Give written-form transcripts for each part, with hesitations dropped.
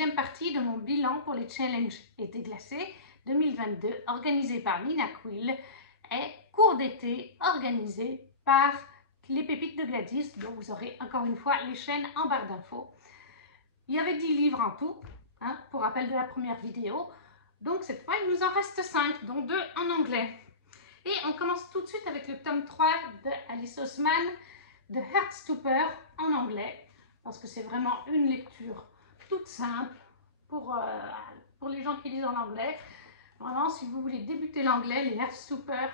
deuxième partie de mon bilan pour les challenges été glacés 2022 organisé par Nina Quill et cours d'été organisé par les pépites de Gladys, dont vous aurez encore une fois les chaînes en barre d'infos. Il y avait 10 livres en tout, pour rappel de la première vidéo. Donc cette fois, il nous en reste 5, dont 2 en anglais. Et on commence tout de suite avec le tome 3 de Alice Oseman, de Heartstopper en anglais, parce que c'est vraiment une lecture toute simple pour les gens qui lisent en anglais. Vraiment, si vous voulez débuter l'anglais, les Heartstopper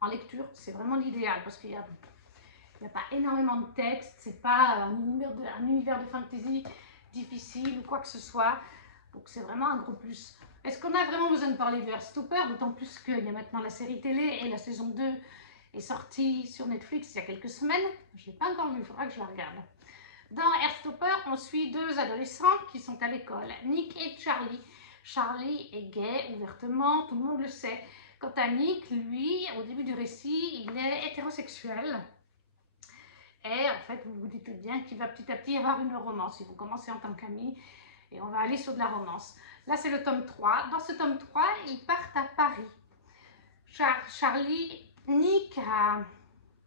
en lecture, c'est vraiment l'idéal, parce qu'il n'y a pas énormément de texte, c'est pas un univers de fantasy difficile ou quoi que ce soit, donc c'est vraiment un gros plus. Est-ce qu'on a vraiment besoin de parler de Heartstopper, d'autant plus qu'il y a maintenant la série télé et la saison 2 est sortie sur Netflix il y a quelques semaines. Je ne l'ai pas encore vue, il faudra que je la regarde. Dans Heartstopper, on suit 2 adolescents qui sont à l'école, Nick et Charlie. Charlie est gay ouvertement, tout le monde le sait. Quant à Nick, lui, au début du récit, il est hétérosexuel. Et en fait, vous vous dites bien qu'il va petit à petit y avoir une romance. Ils vont commencer en tant qu'amis et on va aller sur de la romance. Là, c'est le tome 3. Dans ce tome 3, ils partent à Paris. Nick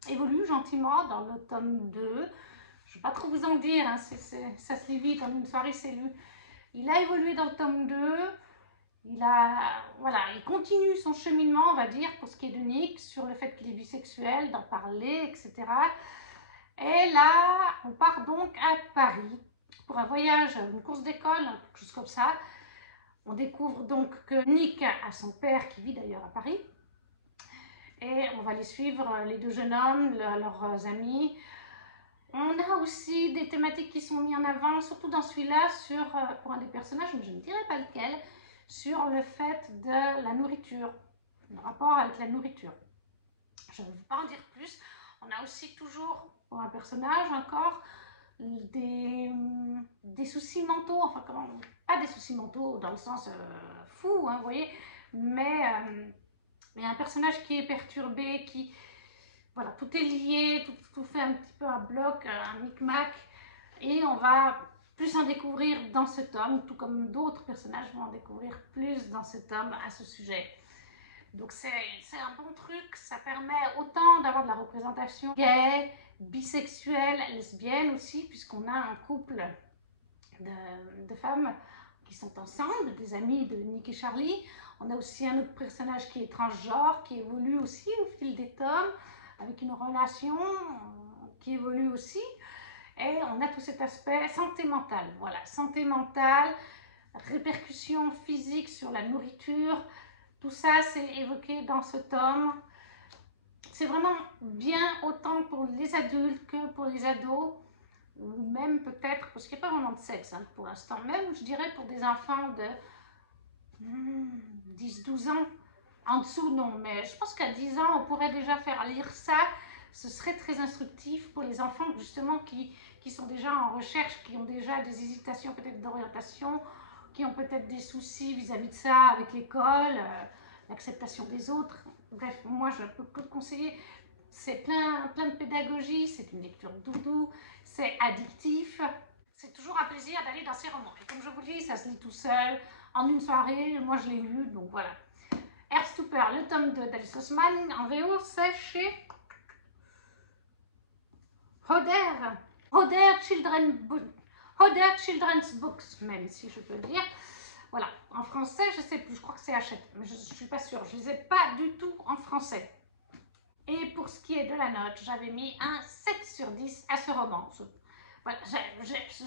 évolue gentiment dans le tome 2. Je ne vais pas trop vous en dire, ça se lit vite, en une soirée, c'est lu. Il a évolué dans le tome 2. Il continue son cheminement, on va dire, pour ce qui est de Nick, sur le fait qu'il est bisexuel, d'en parler, etc. Et là, on part donc à Paris pour un voyage, une course d'école, quelque chose comme ça. On découvre donc que Nick a son père qui vit d'ailleurs à Paris. Et on va les suivre, les 2 jeunes hommes, leurs amis. On a aussi des thématiques qui sont mises en avant, surtout dans celui-là, pour un des personnages, mais je ne dirai pas lequel, sur le fait de la nourriture, le rapport avec la nourriture. Je ne vais pas en dire plus. On a aussi toujours, pour un personnage encore, des soucis mentaux, enfin pas des soucis mentaux dans le sens fou, vous voyez, mais un personnage qui est perturbé, voilà, tout est lié, tout fait un petit peu un bloc, un micmac, et on va plus en découvrir dans ce tome, tout comme d'autres personnages vont en découvrir plus dans ce tome à ce sujet. Donc c'est un bon truc, ça permet autant d'avoir de la représentation gay, bisexuelle, lesbienne aussi, puisqu'on a un couple de femmes qui sont ensemble, des amis de Nick et Charlie. On a aussi un autre personnage qui est transgenre, qui évolue aussi au fil des tomes, avec une relation qui évolue aussi. Et on a tout cet aspect santé mentale, voilà, santé mentale, répercussions physiques sur la nourriture, tout ça c'est évoqué dans ce tome. C'est vraiment bien autant pour les adultes que pour les ados, ou même peut-être, parce qu'il n'y a pas vraiment de sexe pour l'instant, même je dirais pour des enfants de 10-12 ans, en dessous non, mais je pense qu'à 10 ans on pourrait déjà faire lire ça, ce serait très instructif pour les enfants justement qui sont déjà en recherche, qui ont déjà des hésitations peut-être d'orientation, qui ont peut-être des soucis vis-à-vis de ça avec l'école, l'acceptation des autres. Bref, moi je ne peux que conseiller, c'est plein de pédagogie, c'est une lecture doudou, c'est addictif. C'est toujours un plaisir d'aller dans ces romans. Et comme je vous dis, ça se lit tout seul, en une soirée, moi je l'ai lu, donc voilà. Heartstopper, le tome 2 d'Alice Oseman, en VO, c'est chez Hodder Children's Books, même si je peux dire. Voilà, en français, je ne sais plus, je crois que c'est Hachette, mais je ne suis pas sûre, je ne les ai pas du tout en français. Et pour ce qui est de la note, j'avais mis un 7 sur 10 à ce roman. Voilà,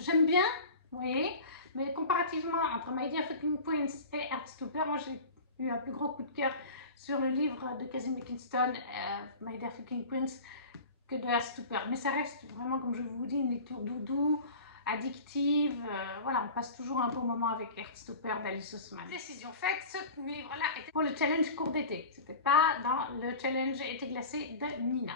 j'aime bien, vous voyez, mais comparativement entre My Dear Fucking Prince et Heartstopper, moi j'ai eu un plus gros coup de cœur sur le livre de Casimir Kinston, My Dear Fucking Prince, que de Heartstopper. Mais ça reste vraiment, comme je vous dis, une lecture doudou, addictive, voilà, on passe toujours un bon moment avec Heartstopper d'Alice Oseman. Décision faite, ce livre-là était pour le challenge cours d'été, c'était pas dans le challenge été glacé de Nina.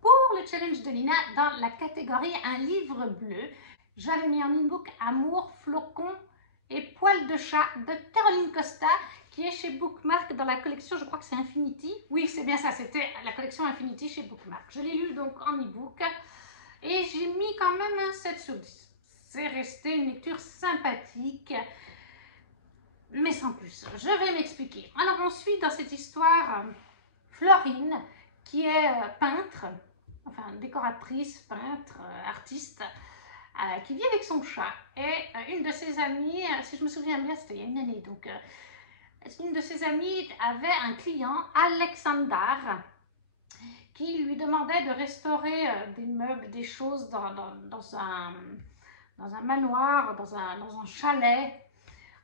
Pour le challenge de Nina, dans la catégorie un livre bleu, j'avais mis en e-book Amour, flocon et poil de chat de Caroline Costa, qui est chez Bookmark dans la collection, je crois que c'est Infinity. Oui, c'est bien ça, c'était la collection Infinity chez Bookmark. Je l'ai lu donc en e-book et j'ai mis quand même un 7 sur 10. c'est resté une lecture sympathique, mais sans plus. Je vais m'expliquer. Alors on suit dans cette histoire Florine, qui est peintre, enfin décoratrice, peintre, artiste, qui vit avec son chat. Et une de ses amies, si je me souviens bien, c'était il y a une année, donc une de ses amies avait un client, Alexandar, qui lui demandait de restaurer des meubles, des choses dans un manoir, dans un chalet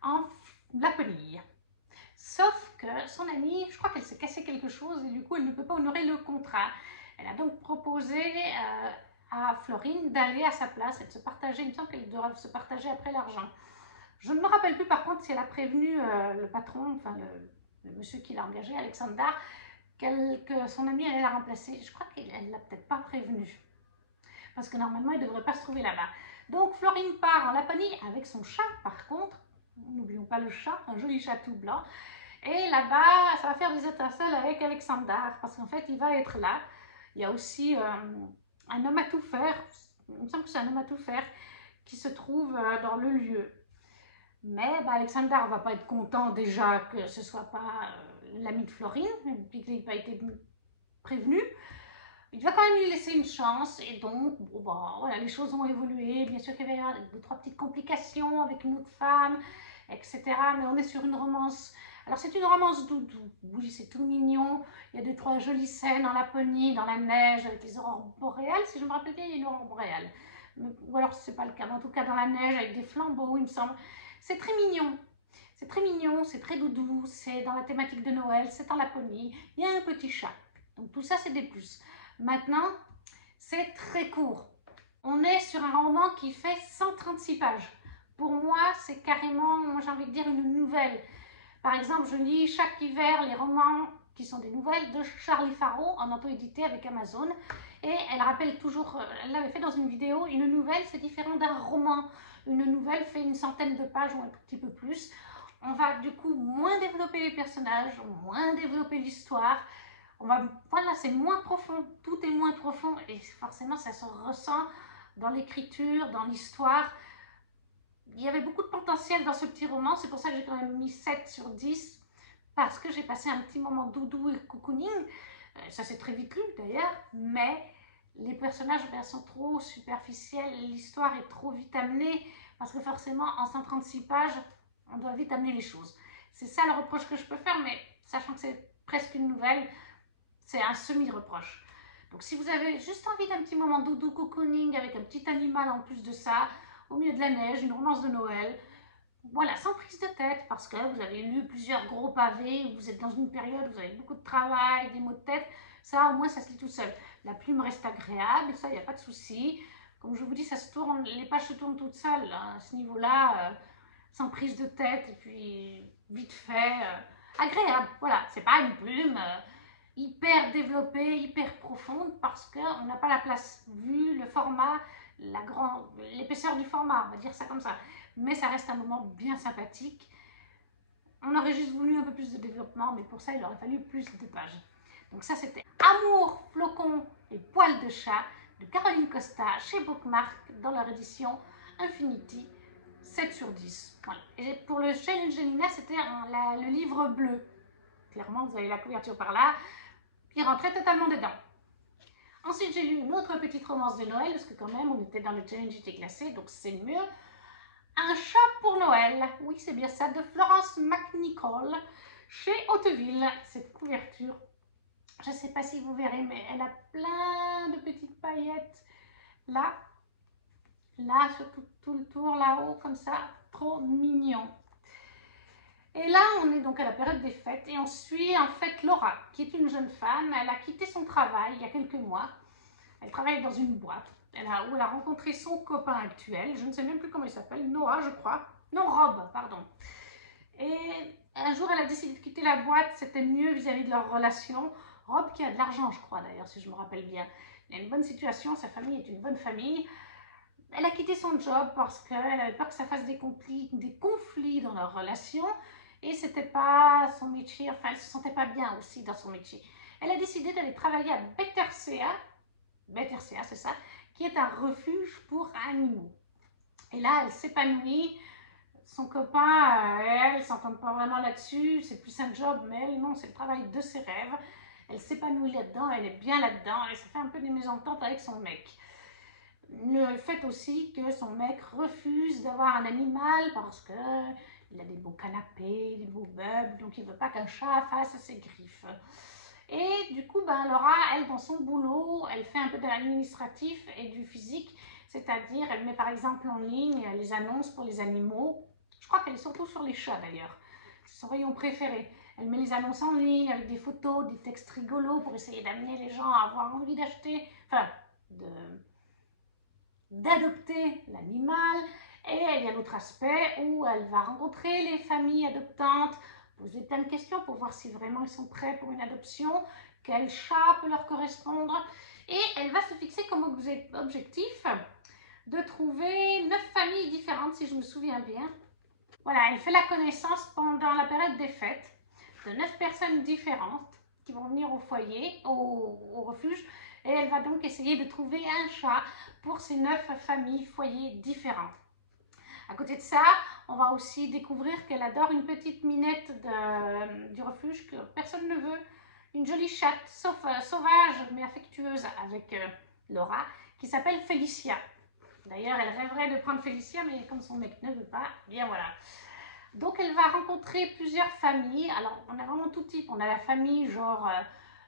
en Laponie. Sauf que son amie, je crois qu'elle s'est cassé quelque chose et du coup elle ne peut pas honorer le contrat. Elle a donc proposé à Florine d'aller à sa place et de se partager. Il me semble qu'elles doivent se partager après l'argent. Je ne me rappelle plus par contre si elle a prévenu le patron, enfin le monsieur qui l'a engagé, Alexandar, que son amie allait la remplacer. Je crois qu'elle ne l'a peut-être pas prévenu. Parce que normalement, elle ne devrait pas se trouver là-bas. Donc Florine part en Laponie avec son chat par contre. N'oublions pas le chat, un joli chat tout blanc. Et là-bas, ça va faire des étincelles avec Alexandar. Parce qu'en fait, il va être là. Il y a aussi un homme à tout faire. Il me semble que c'est un homme à tout faire qui se trouve dans le lieu. Mais Alexandar ne va pas être content déjà que ce ne soit pas l'ami de Florine, puis qu'il n'ait pas été prévenu. Il va quand même lui laisser une chance, et donc, bon, voilà, les choses ont évolué. Bien sûr qu'il y avait 2-3 petites complications avec une autre femme, etc. Mais on est sur une romance. Alors, c'est une romance doudou. Oui, c'est tout mignon. Il y a 2-3 jolies scènes en Laponie, dans la neige, avec les aurores boréales. Si je me rappelle bien, il y a une aurore boréale. Ou alors, ce n'est pas le cas. Mais en tout cas, dans la neige, avec des flambeaux, il me semble. C'est très mignon. C'est très mignon, c'est très doudou. C'est dans la thématique de Noël, c'est en Laponie. Il y a un petit chat. Donc, tout ça, c'est des plus. Maintenant, c'est très court. On est sur un roman qui fait 136 pages. Pour moi, c'est carrément, moi j'ai envie de dire, une nouvelle. Par exemple, je lis chaque hiver les romans qui sont des nouvelles de Charlie Faro en auto-édité avec Amazon. Et elle rappelle toujours, elle l'avait fait dans une vidéo, une nouvelle c'est différent d'un roman. Une nouvelle fait une centaine de pages ou un tout petit peu plus. On va du coup moins développer les personnages, moins développer l'histoire. Voilà, c'est moins profond, tout est moins profond et forcément ça se ressent dans l'écriture, dans l'histoire. Il y avait beaucoup de potentiel dans ce petit roman, c'est pour ça que j'ai quand même mis 7 sur 10 parce que j'ai passé un petit moment doudou et cocooning. Ça s'est très vite lu d'ailleurs, mais les personnages sont trop superficiels, l'histoire est trop vite amenée parce que forcément en 136 pages, on doit vite amener les choses. C'est ça le reproche que je peux faire, mais sachant que c'est presque une nouvelle, c'est un semi-reproche. Donc si vous avez juste envie d'un petit moment doudou cocooning avec un petit animal en plus de ça, au milieu de la neige, une romance de Noël, voilà, sans prise de tête, parce que vous avez lu plusieurs gros pavés, vous êtes dans une période où vous avez beaucoup de travail, des maux de tête, ça au moins ça se lit tout seul. La plume reste agréable, ça il n'y a pas de souci. Comme je vous dis, ça se tourne, les pages se tournent toutes seules, hein, à ce niveau-là, sans prise de tête, et puis vite fait, agréable, voilà, c'est pas une plume hyper développée, hyper profonde, parce qu'on n'a pas la place, vu le format, l'épaisseur du format, on va dire ça comme ça. Mais ça reste un moment bien sympathique. On aurait juste voulu un peu plus de développement, mais pour ça, il aurait fallu plus de pages. Donc ça, c'était Amour, flocons et poils de chat de Caroline Costa chez Bookmark dans leur édition Infinity, 7 sur 10. Voilà. Et pour le challenge Gémina, c'était le livre bleu. Clairement, vous avez la couverture par là. Il rentrait totalement dedans. Ensuite, j'ai lu une autre petite romance de Noël, parce que quand même, on était dans le challenge JT classé, donc c'est mieux. Un chat pour Noël, oui c'est bien ça, de Florence McNichol, chez Hauteville. Cette couverture, je ne sais pas si vous verrez, mais elle a plein de petites paillettes. Là, sur tout le tour, là-haut, comme ça, trop mignon. Et là, on est donc à la période des fêtes et on suit en fait Laura, qui est une jeune femme. Elle a quitté son travail il y a quelques mois. Elle travaille dans une boîte où elle a rencontré son copain actuel. Je ne sais même plus comment il s'appelle, Noah, je crois. Non, Rob, pardon. Et un jour, elle a décidé de quitter la boîte. C'était mieux vis-à-vis de leur relation. Rob qui a de l'argent, je crois d'ailleurs, si je me rappelle bien. Il a une bonne situation, sa famille est une bonne famille. Elle a quitté son job parce qu'elle avait peur que ça fasse des conflits dans leur relation. Et c'était pas son métier, enfin elle se sentait pas bien aussi dans son métier. Elle a décidé d'aller travailler à BetterCA, c'est ça, qui est un refuge pour animaux. Et là, elle s'épanouit. Son copain et elle ne s'entendent pas vraiment là-dessus. C'est plus un job, mais elle, non, c'est le travail de ses rêves. Elle s'épanouit là-dedans, elle est bien là-dedans. Et ça fait un peu des mésententes avec son mec. Le fait aussi que son mec refuse d'avoir un animal parce que il a des beaux canapés, des beaux meubles, donc il veut pas qu'un chat fasse ses griffes. Et du coup, ben, Laura, elle, dans son boulot, elle fait un peu de l'administratif et du physique, c'est-à-dire, elle met par exemple en ligne les annonces pour les animaux. Je crois qu'elle est surtout sur les chats d'ailleurs. C'est son rayon préféré. Elle met les annonces en ligne avec des photos, des textes rigolos pour essayer d'amener les gens à avoir envie d'acheter, enfin, d'adopter l'animal. Et il y a l'autre aspect où elle va rencontrer les familles adoptantes, poser plein de questions pour voir si vraiment ils sont prêts pour une adoption, quel chat peut leur correspondre. Et elle va se fixer comme objectif de trouver 9 familles différentes, si je me souviens bien. Voilà, elle fait la connaissance pendant la période des fêtes de 9 personnes différentes qui vont venir au foyer, au refuge, et elle va donc essayer de trouver un chat pour ces 9 familles foyers différentes. À côté de ça, on va aussi découvrir qu'elle adore une petite minette du refuge que personne ne veut, une jolie chatte sauvage mais affectueuse avec Laura, qui s'appelle Félicia. D'ailleurs, elle rêverait de prendre Félicia, mais comme son mec ne veut pas, bien voilà. Donc, elle va rencontrer plusieurs familles. Alors, on a vraiment tout type. On a la famille, genre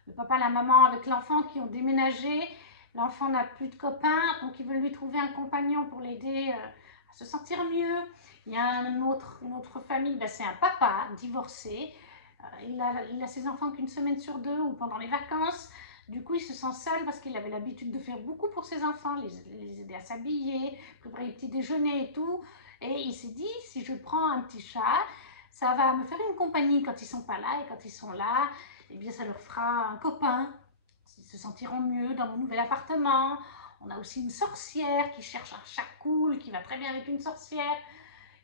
le papa, la maman avec l'enfant qui ont déménagé. L'enfant n'a plus de copains, donc ils veulent lui trouver un compagnon pour l'aider à se sentir mieux. Il y a une autre famille, ben, c'est un papa divorcé. Il a ses enfants qu'une semaine sur deux ou pendant les vacances. Du coup, il se sent seul parce qu'il avait l'habitude de faire beaucoup pour ses enfants, les aider à s'habiller, préparer les petits déjeuners et tout. Et il s'est dit, si je prends un petit chat, ça va me faire une compagnie quand ils sont pas là. Et quand ils sont là, eh bien, ça leur fera un copain. Ils se sentiront mieux dans mon nouvel appartement. On a aussi une sorcière qui cherche un chat cool, qui va très bien avec une sorcière.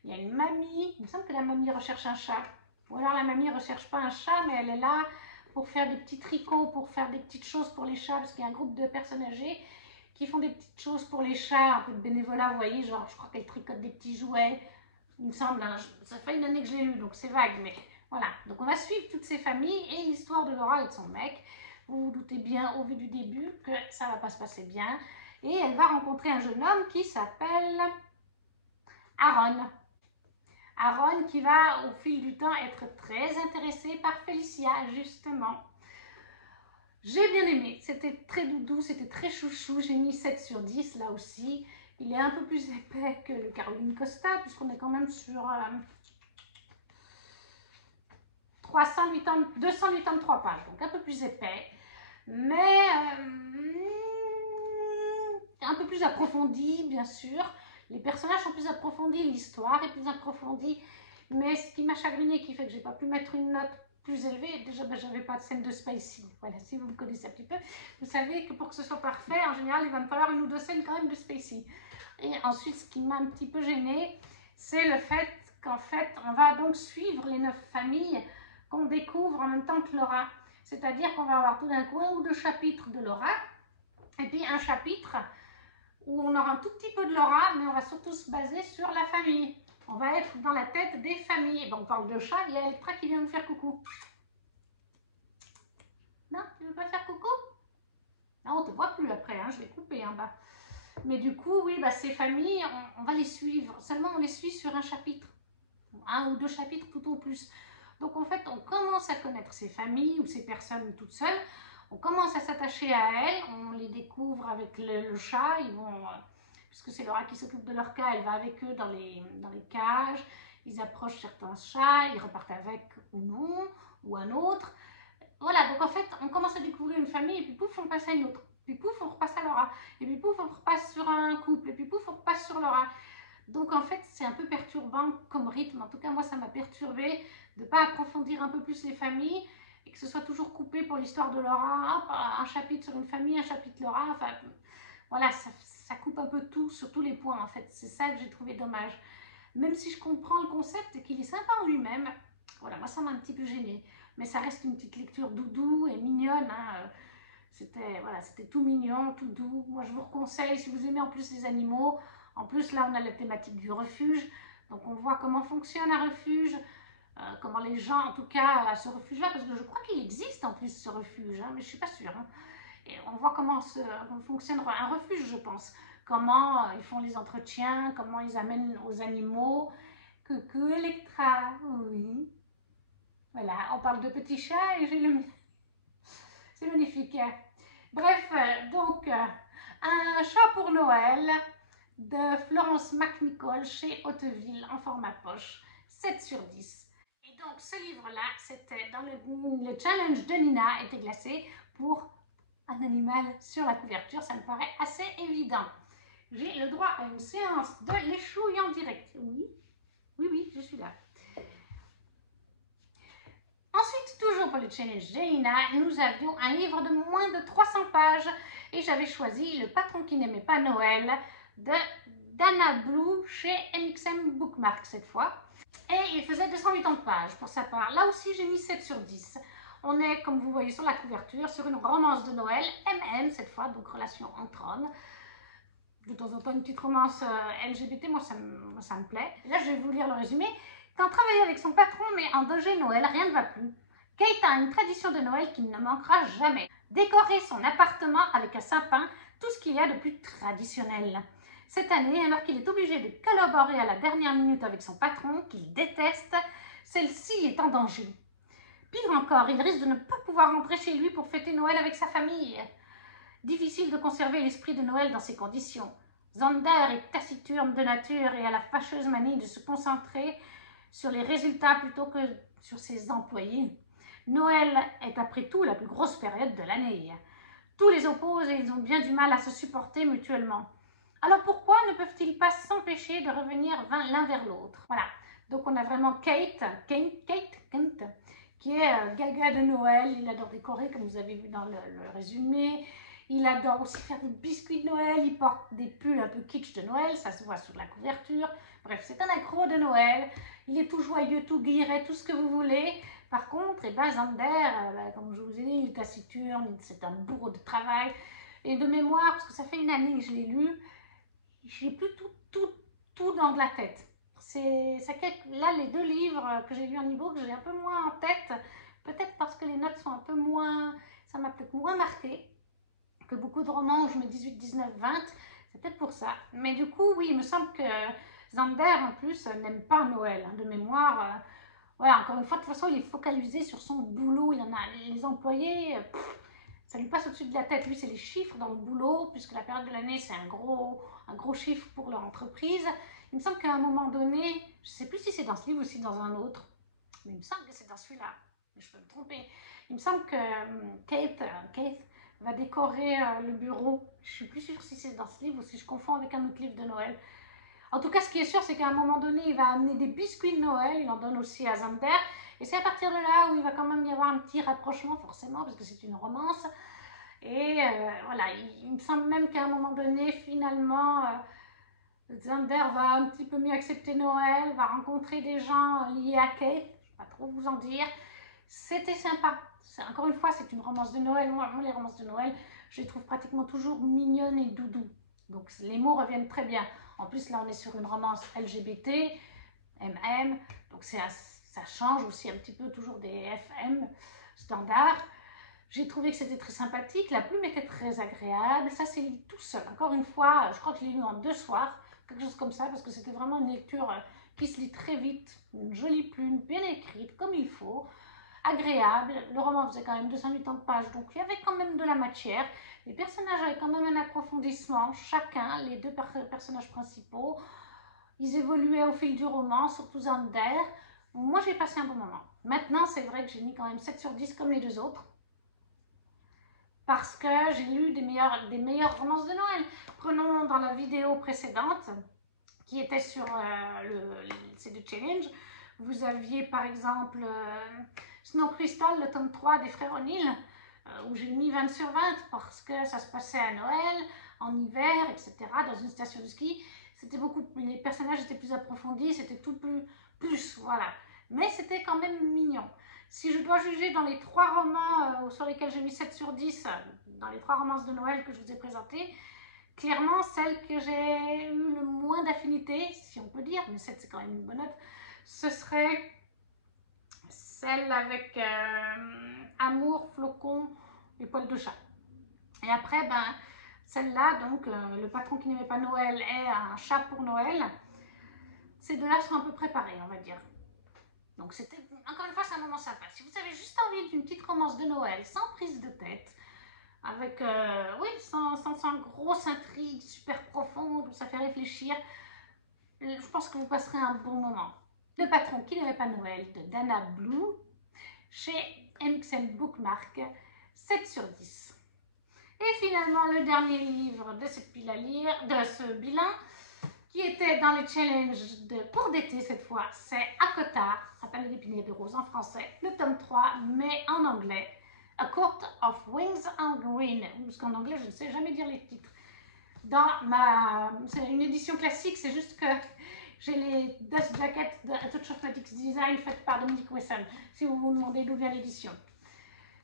Il y a une mamie. Il me semble que la mamie recherche un chat. Ou alors la mamie ne recherche pas un chat, mais elle est là pour faire des petits tricots, pour faire des petites choses pour les chats, parce qu'il y a un groupe de personnes âgées qui font des petites choses pour les chats, un peu de bénévolat, vous voyez, genre je crois qu'elles tricotent des petits jouets, il me semble, hein, ça fait une année que je l'ai lu, donc c'est vague, mais voilà. Donc on va suivre toutes ces familles et l'histoire de Laura et de son mec. Vous vous doutez bien au vu du début que ça va pas se passer bien. Et elle va rencontrer un jeune homme qui s'appelle Aaron. Aaron qui va au fil du temps être très intéressé par Félicia, justement. J'ai bien aimé, c'était très doudou, c'était très chouchou, j'ai mis 7 sur 10 là aussi. Il est un peu plus épais que le Caroline Costa, puisqu'on est quand même sur 283 pages, donc un peu plus épais, mais un peu plus approfondi, bien sûr. Les personnages sont plus approfondis, l'histoire est plus approfondie, mais ce qui m'a chagriné, qui fait que j'ai pas pu mettre une note plus élevée, déjà ben, j'avais pas de scène de Spacey. Voilà, si vous me connaissez un petit peu, vous savez que pour que ce soit parfait, en général, il va me falloir une ou deux scènes quand même de Spacey. Et ensuite, ce qui m'a un petit peu gênée, c'est le fait qu'en fait, on va donc suivre les 9 familles qu'on découvre en même temps que Laura. C'est-à-dire qu'on va avoir tout d'un coup un ou deux chapitres de Laura, et puis un chapitre où on aura un tout petit peu de Laura, mais on va surtout se baser sur la famille. On va être dans la tête des familles. Bon, on parle de chat, il y a Electra qui vient nous faire coucou. Non, tu veux pas faire coucou? Non, on te voit plus après, hein, je vais couper en bas. Mais du coup, oui, bah, ces familles, on va les suivre. Seulement, on les suit sur un chapitre. Un ou deux chapitres tout au plus. Donc, en fait, on commence à connaître ces familles ou ces personnes toutes seules. On commence à s'attacher à elles. On les découvre avec le chat. Ils vont, puisque c'est Laura qui s'occupe de leur cas, elle va avec eux dans les cages. Ils approchent certains chats. Ils repartent avec ou non, ou un autre. Voilà, donc en fait, on commence à découvrir une famille et puis pouf, on passe à une autre. Puis pouf, on repasse à Laura. Et puis pouf, on repasse sur un couple. Et puis pouf, on repasse sur Laura. Donc en fait, c'est un peu perturbant comme rythme. En tout cas, moi, ça m'a perturbé de ne pas approfondir un peu plus les familles et que ce soit toujours coupé pour l'histoire de Laura. Hop, un chapitre sur une famille, un chapitre Laura. Enfin, voilà, ça coupe un peu tout sur tous les points en fait. C'est ça que j'ai trouvé dommage. Même si je comprends le concept et qu'il est sympa en lui-même, voilà, moi, ça m'a un petit peu gêné. Mais ça reste une petite lecture doudou et mignonne. Hein. C'était voilà, tout mignon, tout doux. Moi, je vous conseille, si vous aimez en plus les animaux, En plus, là, on a la thématique du refuge. Donc, on voit comment fonctionne un refuge, comment les gens, en tout cas, à ce refuge-là, parce que je crois qu'il existe en plus ce refuge, hein, mais je ne suis pas sûre. Hein. Et on voit comment fonctionne un refuge, je pense. Comment ils font les entretiens, comment ils amènent aux animaux. Coucou Electra, oui. Voilà, on parle de petits chats et j'ai le mien. C'est magnifique. Bref, donc, un chat pour Noël de Florence McNichol chez Hauteville en format poche, 7 sur 10. Et donc, ce livre-là, c'était dans le challenge de Nina, était glacé pour un animal sur la couverture. Ça me paraît assez évident. J'ai le droit à une séance de l'échouille en direct. Oui, oui, oui, je suis là. Ensuite, toujours pour le challenge de Nina, nous avions un livre de moins de 300 pages et j'avais choisi Le patron qui n'aimait pas Noël de Dana Blue chez MXM Bookmark cette fois. Et il faisait 280 pages pour sa part. Là aussi, j'ai mis 7 sur 10. On est, comme vous voyez sur la couverture, sur une romance de Noël, MM cette fois, donc relation entre hommes. De temps en temps, une petite romance LGBT, moi ça me plaît. Là, je vais vous lire le résumé. Quand travailler avec son patron, mais en danger Noël, rien ne va plus. Kate a une tradition de Noël qui ne manquera jamais. Décorer son appartement avec un sapin, tout ce qu'il y a de plus traditionnel. Cette année, alors qu'il est obligé de collaborer à la dernière minute avec son patron, qu'il déteste, celle-ci est en danger. Pire encore, il risque de ne pas pouvoir rentrer chez lui pour fêter Noël avec sa famille. Difficile de conserver l'esprit de Noël dans ces conditions. Xander est taciturne de nature et a la fâcheuse manie de se concentrer sur les résultats plutôt que sur ses employés. Noël est après tout la plus grosse période de l'année. Tous les opposent et ils ont bien du mal à se supporter mutuellement. Alors pourquoi ne peuvent-ils pas s'empêcher de revenir l'un vers l'autre? Voilà, donc on a vraiment Kate, qui est gaga de Noël. Il adore décorer, comme vous avez vu dans le résumé. Il adore aussi faire des biscuits de Noël. Il porte des pulls un peu kitsch de Noël, ça se voit sur la couverture. Bref, c'est un accro de Noël. Il est tout joyeux, tout guilleret, tout ce que vous voulez. Par contre, Xander, comme je vous ai dit, il est taciturne, c'est un bourreau de travail. Et de mémoire, parce que ça fait une année que je l'ai lu, je n'ai plus tout dans de la tête. Là, les 2 livres que j'ai lus en e-book, j'ai un peu moins en tête. Peut-être parce que les notes sont un peu moins... Ça m'a peut-être moins marqué que beaucoup de romans où je mets 18, 19, 20. C'est peut-être pour ça. Mais du coup, oui, il me semble que Xander, en plus, n'aime pas Noël. Hein, de mémoire... voilà, encore une fois, de toute façon, il est focalisé sur son boulot. Il en a les employés... ça lui passe au-dessus de la tête. Lui, c'est les chiffres dans le boulot, puisque la période de l'année, c'est un gros chiffre pour leur entreprise. Il me semble qu'à un moment donné, je ne sais plus si c'est dans ce livre ou si dans un autre, mais il me semble que c'est dans celui-là, mais je peux me tromper. Il me semble que Kate va décorer le bureau. Je ne suis plus sûre si c'est dans ce livre ou si je confonds avec un autre livre de Noël. En tout cas, ce qui est sûr, c'est qu'à un moment donné, il va amener des biscuits de Noël. Il en donne aussi à Xander. Et c'est à partir de là où il va quand même y avoir un petit rapprochement, forcément, parce que c'est une romance. Et voilà, il me semble même qu'à un moment donné, finalement, Xander va un petit peu mieux accepter Noël, va rencontrer des gens liés à Kate. Je ne vais pas trop vous en dire. C'était sympa. Encore une fois, c'est une romance de Noël. Moi, les romances de Noël, je les trouve pratiquement toujours mignonnes et doudou. Donc les mots reviennent très bien. En plus, là, on est sur une romance LGBT, MM, donc ça change aussi un petit peu toujours des FM standards. J'ai trouvé que c'était très sympathique, la plume était très agréable, ça c'est lu tout seul. Encore une fois, je crois que je l'ai lu en 2 soirs, quelque chose comme ça, parce que c'était vraiment une lecture qui se lit très vite, une jolie plume, bien écrite, comme il faut, agréable. Le roman faisait quand même 280 pages, donc il y avait quand même de la matière. Les personnages avaient quand même un approfondissement, chacun, les 2 personnages principaux. Ils évoluaient au fil du roman, surtout Xander. Moi, j'ai passé un bon moment. Maintenant, c'est vrai que j'ai mis quand même 7 sur 10 comme les 2 autres. Parce que j'ai lu des meilleures romances de Noël. Prenons dans la vidéo précédente, qui était sur ces 2 challenges, vous aviez par exemple Snow Crystal, le tome 3 des frères O'Neill, où j'ai mis 20 sur 20 parce que ça se passait à Noël, en hiver, etc., dans une station de ski. Les personnages étaient plus approfondis, c'était tout plus, voilà. Mais c'était quand même mignon. Si je dois juger dans les 3 romans sur lesquels j'ai mis 7 sur 10, dans les 3 romances de Noël que je vous ai présentés, Clairement, celle que j'ai eu le moins d'affinité, si on peut dire, mais 7 c'est quand même une bonne note, ce serait celle avec Amour, Flocon et Poil de chat. Et après, ben, celle-là, donc le patron qui n'aimait pas Noël et un chat pour Noël. Ces deux-là sont un peu préparés, on va dire. Donc c'était, encore une fois, c'est un moment sympa. Si vous avez juste envie d'une petite romance de Noël, sans prise de tête, avec, oui, sans grosse intrigue super profonde, où ça fait réfléchir, je pense que vous passerez un bon moment. Le patron qui n'aimait pas Noël, de Dana Blue, chez MXN Bookmark, 7 sur 10. Et finalement, le dernier livre de cette pile à lire, de ce bilan, qui était dans le challenge de cours d'été cette fois, c'est ACOTAR, à palais d'épinay de rose en français, le tome 3, mais en anglais, A Court of Wings and Green, parce qu'en anglais, je ne sais jamais dire les titres. C'est une édition classique, c'est juste que j'ai les dust jackets de A Touch of Magic Design faites par Dominic Wesson, si vous vous demandez d'où vient l'édition.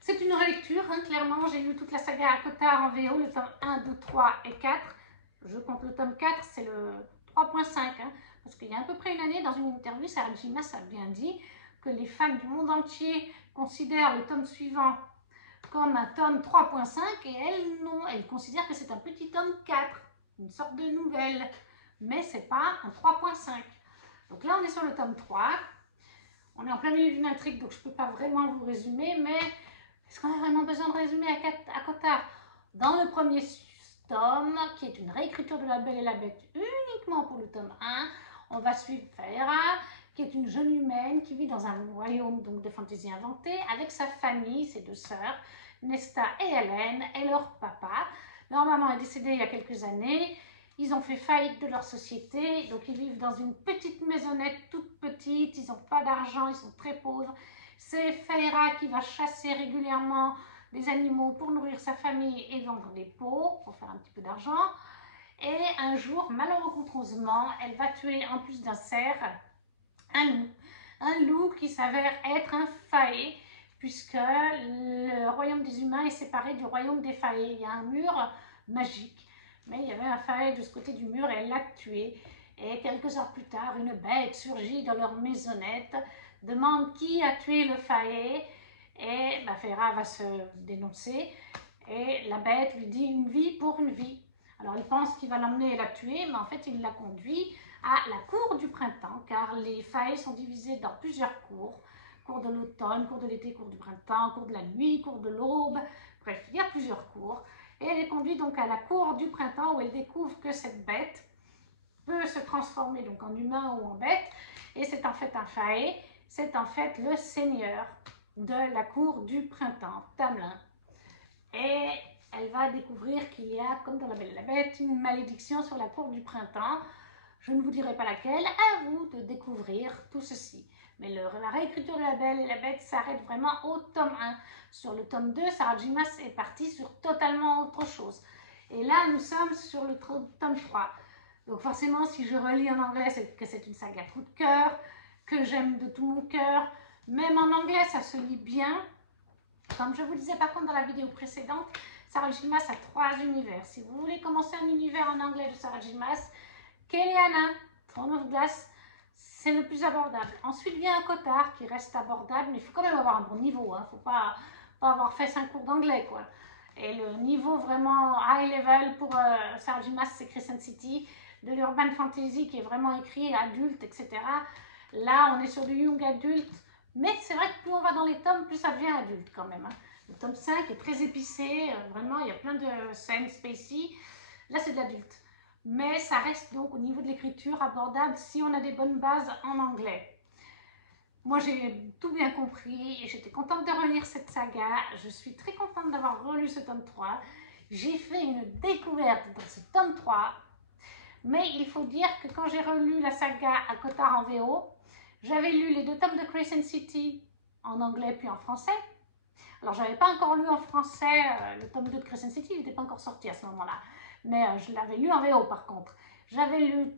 C'est une relecture, hein, clairement, j'ai lu toute la saga ACOTAR en VO, le tome 1, 2, 3 et 4. Je compte le tome 4, c'est le 3.5, hein, parce qu'il y a à peu près une année, dans une interview, Sarah J. Maas a bien dit que les fans du monde entier considèrent le tome suivant comme un tome 3.5 et elle, non, elle considère que c'est un petit tome 4, une sorte de nouvelle, mais c'est pas un 3.5. Donc là, on est sur le tome 3. On est en plein milieu d'une intrigue, donc je ne peux pas vraiment vous résumer, mais est-ce qu'on a vraiment besoin de résumer à ACOTAR? Dans le premier tome, qui est une réécriture de La Belle et la Bête uniquement pour le tome 1, on va suivre Feyre, qui est une jeune humaine qui vit dans un royaume donc, de fantaisie inventée, avec sa famille, ses deux sœurs, Nesta et Hélène, et leur papa. Leur maman est décédée il y a quelques années. Ils ont fait faillite de leur société, donc ils vivent dans une petite maisonnette toute petite, ils n'ont pas d'argent, ils sont très pauvres. C'est Feyre qui va chasser régulièrement des animaux pour nourrir sa famille et vendre des peaux pour faire un petit peu d'argent. Et un jour, malheureusement, elle va tuer en plus d'un cerf, un loup qui s'avère être un faé, puisque le royaume des humains est séparé du royaume des faés. Il y a un mur magique. Mais il y avait un faé de ce côté du mur et elle l'a tué. Et quelques heures plus tard, une bête surgit dans leur maisonnette, demande qui a tué le faé. Et Feyre va se dénoncer. Et la bête lui dit une vie pour une vie. Alors il pense qu'il va l'emmener et la tuer, mais en fait il la conduit à la cour du printemps, car les failles sont divisées dans plusieurs cours. Cours de l'automne, cours de l'été, cours du printemps, cours de la nuit, cours de l'aube. Bref, il y a plusieurs cours. Et elle est conduite donc à la cour du printemps où elle découvre que cette bête peut se transformer donc en humain ou en bête. Et c'est en fait un faé, c'est en fait le seigneur de la cour du printemps, Tamlin. Et elle va découvrir qu'il y a, comme dans La Belle et la Bête, une malédiction sur la cour du printemps. Je ne vous dirai pas laquelle, à vous de découvrir tout ceci. Mais la réécriture de La Belle et la Bête s'arrête vraiment au tome 1. Sur le tome 2, Sarah J. Maas est partie sur totalement autre chose. Et là, nous sommes sur le tome 3. Donc forcément, si je relis en anglais, c'est que c'est une saga coup de cœur, que j'aime de tout mon cœur. Même en anglais, ça se lit bien. Comme je vous disais par contre dans la vidéo précédente, Sarah J. Maas a 3 univers. Si vous voulez commencer un univers en anglais de Sarah J. Maas, Kellyana, Throne of Glass, c'est le plus abordable. Ensuite vient ACOTAR qui reste abordable, mais il faut quand même avoir un bon niveau. Il ne faut pas avoir fait 5 cours d'anglais, quoi. Et le niveau vraiment high level pour Sarah J. Maas, c'est Crescent City, de l'urban fantasy qui est vraiment écrit adulte, etc. Là, on est sur du young adulte, mais c'est vrai que plus on va dans les tomes, plus ça devient adulte quand même. Le tome 5 est très épicé, vraiment, il y a plein de scènes spacey. Là, c'est de l'adulte. Mais ça reste donc au niveau de l'écriture abordable si on a des bonnes bases en anglais. Moi, j'ai tout bien compris et j'étais contente de relire cette saga. Je suis très contente d'avoir relu ce tome 3. J'ai fait une découverte dans ce tome 3. Mais il faut dire que quand j'ai relu la saga ACOTAR en VO, j'avais lu les 2 tomes de Crescent City en anglais puis en français. Alors, je n'avais pas encore lu en français le tome 2 de Crescent City, il n'était pas encore sorti à ce moment-là. Mais je l'avais lu en VO par contre. J'avais lu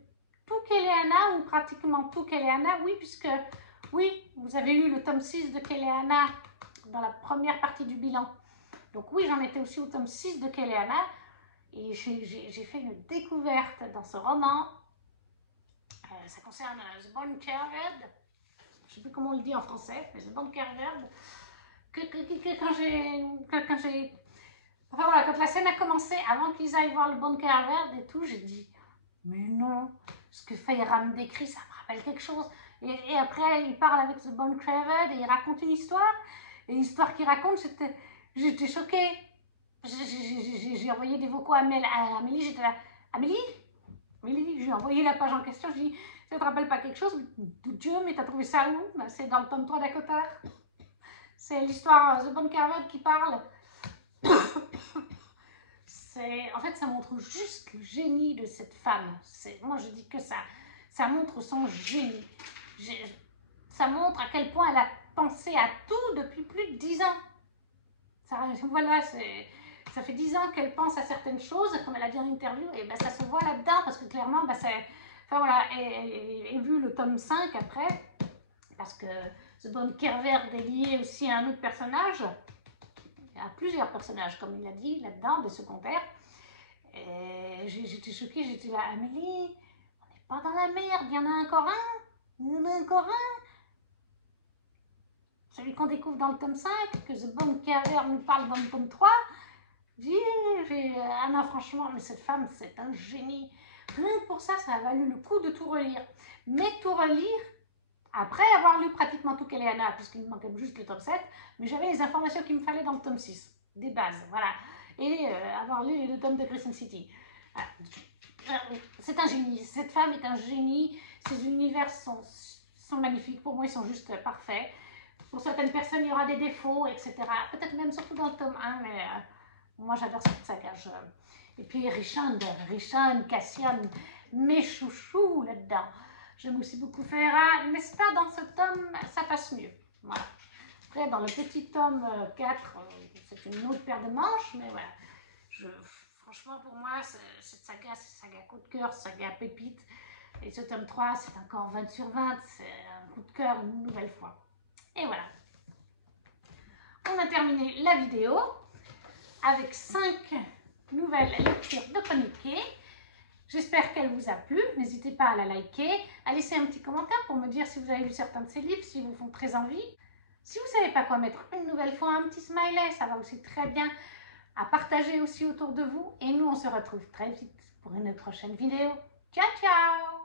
tout Kellyana, ou pratiquement tout Kellyana, oui, puisque, oui, vous avez lu le tome 6 de Kellyana dans la première partie du bilan. Donc oui, j'en étais aussi au tome 6 de Kellyana. Et j'ai fait une découverte dans ce roman. Ça concerne The Bone Carved. Je ne sais plus comment on le dit en français, mais The Bone Carved. Quand j'ai... Enfin voilà, quand la scène a commencé, avant qu'ils aillent voir le Bone Carved et tout, j'ai dit, mais non, ce que Feyram décrit, ça me rappelle quelque chose. Et après, il parle avec The Bone Carved et il raconte une histoire. Et l'histoire qu'il raconte, j'étais choquée. J'ai envoyé des vocaux à Amélie, j'étais là, Amélie, j'ai envoyé la page en question, je dis, ça te rappelle pas quelque chose? Dieu, mais t'as trouvé ça où? Ben, c'est dans le tome 3 d'Acotar. C'est l'histoire The Bone Carved qui parle. En fait, ça montre juste le génie de cette femme. Moi, je dis que ça montre son génie. Ça montre à quel point elle a pensé à tout depuis plus de 10 ans. Voilà, ça fait 10 ans qu'elle pense à certaines choses, comme elle a dit en interview, et ben ça se voit là-dedans, parce que clairement, ben enfin voilà, et vu le tome 5 après, parce que The Bone Carved est lié aussi à un autre personnage, à plusieurs personnages, comme il a dit là-dedans, des secondaires. J'étais choquée, j'étais là, Amélie, on n'est pas dans la merde, il y en a encore un, il y en a encore un. Celui qu'on découvre dans le tome 5, que The Bone Carved nous parle dans le tome 3. Ah non, franchement, mais cette femme, c'est un génie. Rien que pour ça, ça a valu le coup de tout relire. Mais tout relire, après avoir lu pratiquement tout Keleana, puisqu'il me manquait juste le tome 7, mais j'avais les informations qu'il me fallait dans le tome 6, des bases, voilà. Et avoir lu le tome de Crescent City. C'est un génie, cette femme est un génie, ses univers sont magnifiques, pour moi ils sont juste parfaits. Pour certaines personnes, il y aura des défauts, etc. Peut-être même surtout dans le tome 1, mais moi j'adore cette saga. Et puis Richand, Cassian, mes chouchous là-dedans. J'aime aussi beaucoup Feyre, mais c'est pas dans ce tome, ça passe mieux. Voilà. Après, dans le petit tome 4, c'est une autre paire de manches, mais voilà. Franchement, pour moi, cette saga, c'est saga coup de cœur, saga pépite. Et ce tome 3, c'est encore 20 sur 20, c'est un coup de cœur une nouvelle fois. Et voilà. On a terminé la vidéo avec 5 nouvelles lectures de chroniquées. J'espère qu'elle vous a plu. N'hésitez pas à la liker, à laisser un petit commentaire pour me dire si vous avez lu certains de ces livres, s'ils vous font très envie. Si vous ne savez pas quoi mettre une nouvelle fois, un petit smiley, ça va aussi très bien. À partager aussi autour de vous. Et nous, on se retrouve très vite pour une prochaine vidéo. Ciao, ciao!